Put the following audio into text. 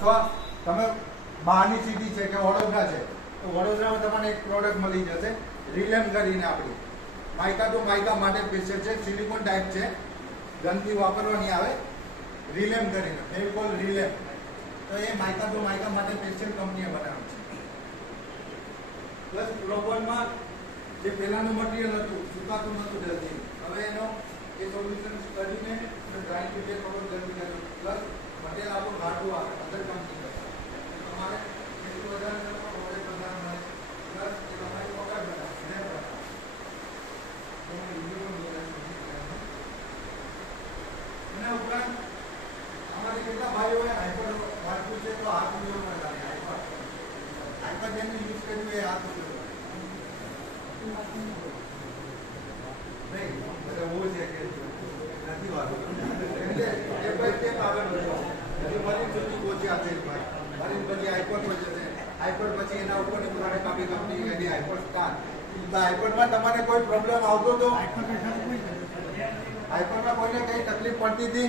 અથવા તમે બહારની સિટી છે કે વડોદરા છે તો વડોદરામાં તમને એક પ્રોડક્ટ મળી જશે રિલેમ કરીને આપણી માઇકા ટુ માઇકા માટે સ્પેશિયલ છે, સિલિકોન ટાઈપ છે, ગનથી વાપરવાની આવે, રિલેમ કરીને ફેવિકોલ રિલેમ. તો એ માઇકા ટુ માઇકા માટે સ્પેશિયલ કંપનીએ બનાવ્યું છે. પ્લસ ગ્લોબલમાં જે પહેલાનું મટીરિયલ હતું સુકાતું નતું જલ્દી, હવે એનો એ સોલ્યુશન કરીને ડ્રાય ફિટે થોડું જલ્દી કર્યું. પ્લસ મટીરિયલ આપણું ઘાટું આવે અધર કંપની કરતા, તમારે એટલું વધારે પ્રોડક્ટ વધારે મળે. પ્લસ એ તમારી પકડ બનાવે એના ઉપરાંત અમારે કેટલા ભાઈઓએ હાઈપર વાંચવું છે તો હાથ ઉદ્યોગ કરતા હાઈપર જેને યુઝ કર્યું એ હાથ ઉદ્યોગ નથી વાંધો એટલે એ ભાઈ કેમ આગળ વધો મરીન સુધી પહોંચ્યા છે ભાઈ. મરીન પછી હાઈપર પહોંચે છે, હાઈપર પછી એના ઉપરની પ્રોડક્ટ આપણી કંપની એની હાઈપર સ્ટાર. તો હાઈપરમાં તમારે કોઈ પ્રોબ્લેમ આવતો હતો? હાઈપરમાં કોઈને કઈ તકલીફ પડતી હતી?